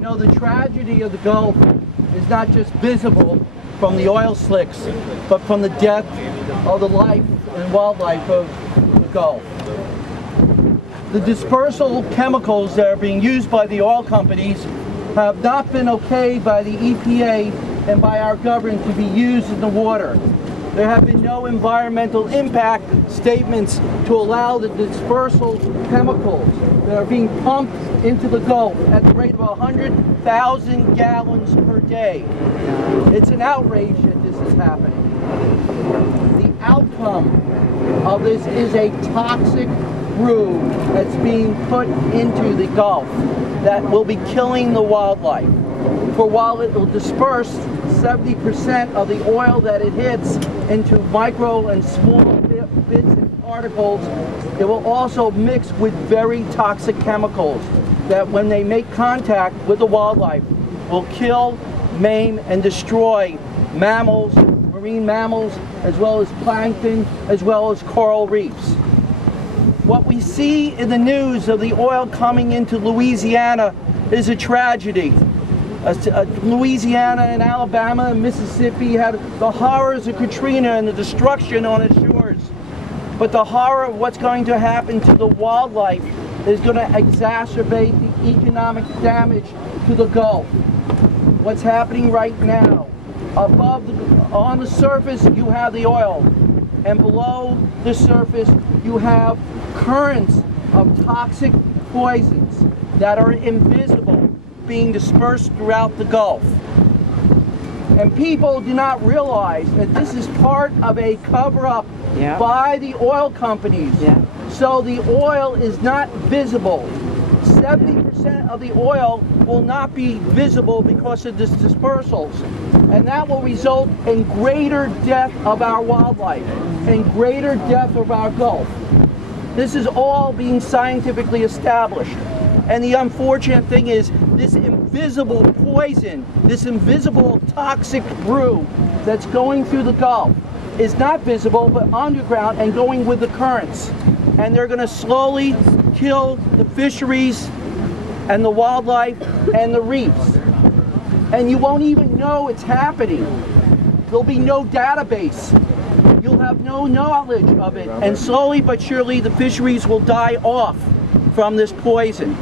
You know, the tragedy of the Gulf is not just visible from the oil slicks, but from the death of the life and wildlife of the Gulf. The dispersal chemicals that are being used by the oil companies have not been okayed by the EPA and by our government to be used in the water. There have been no environmental impact statements to allow the dispersal chemicals that are being pumped into the Gulf at the rate of 100,000 gallons per day. It's an outrage that this is happening. The outcome of this is a toxic brew that's being put into the Gulf that will be killing the wildlife. For while it will disperse 70% of the oil that it hits into micro and small bits and particles, it will also mix with very toxic chemicals that when they make contact with the wildlife will kill, maim, and destroy mammals, marine mammals, as well as plankton, as well as coral reefs. What we see in the news of the oil coming into Louisiana is a tragedy. Louisiana and Alabama and Mississippi had the horrors of Katrina and the destruction on its shores. But the horror of what's going to happen to the wildlife is going to exacerbate the economic damage to the Gulf. What's happening right now, on the surface you have the oil, and below the surface you have currents of toxic poisons that are invisible being dispersed throughout the Gulf. And people do not realize that this is part of a cover-up by the oil companies. So the oil is not visible. 70% of the oil will not be visible because of this dispersals. And that will result in greater death of our wildlife and greater death of our Gulf. This is all being scientifically established. And the unfortunate thing is this invisible poison, this invisible toxic brew that's going through the Gulf is not visible but underground and going with the currents. And they're going to slowly kill the fisheries and the wildlife and the reefs. And you won't even know it's happening. There'll be no database. You'll have no knowledge of it. And slowly but surely the fisheries will die off from this poison.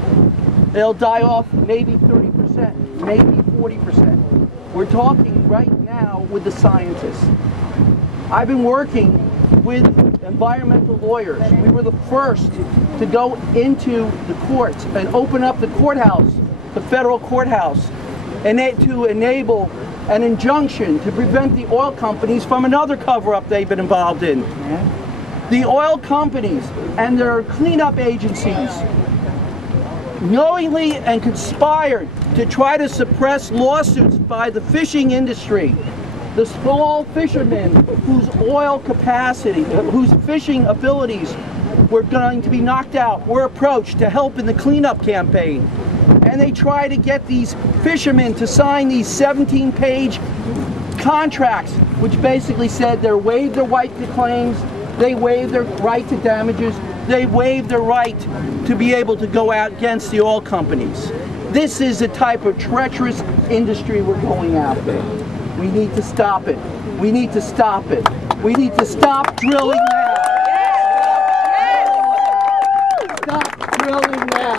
They'll die off maybe 30%, maybe 40%. We're talking right now with the scientists. I've been working with environmental lawyers. We were the first to go into the courts and open up the courthouse, the federal courthouse, and to enable an injunction to prevent the oil companies from another cover-up they've been involved in. The oil companies and their cleanup agencies knowingly and conspired to try to suppress lawsuits by the fishing industry. The small fishermen whose oil capacity, whose fishing abilities were going to be knocked out, were approached to help in the cleanup campaign. And they tried to get these fishermen to sign these 17-page contracts, which basically said they waived their right to claims, they waived their right to damages, they waived their right to be able to go out against the oil companies. This is the type of treacherous industry we're going after. We need to stop it. We need to stop it. We need to stop drilling now. Stop drilling now.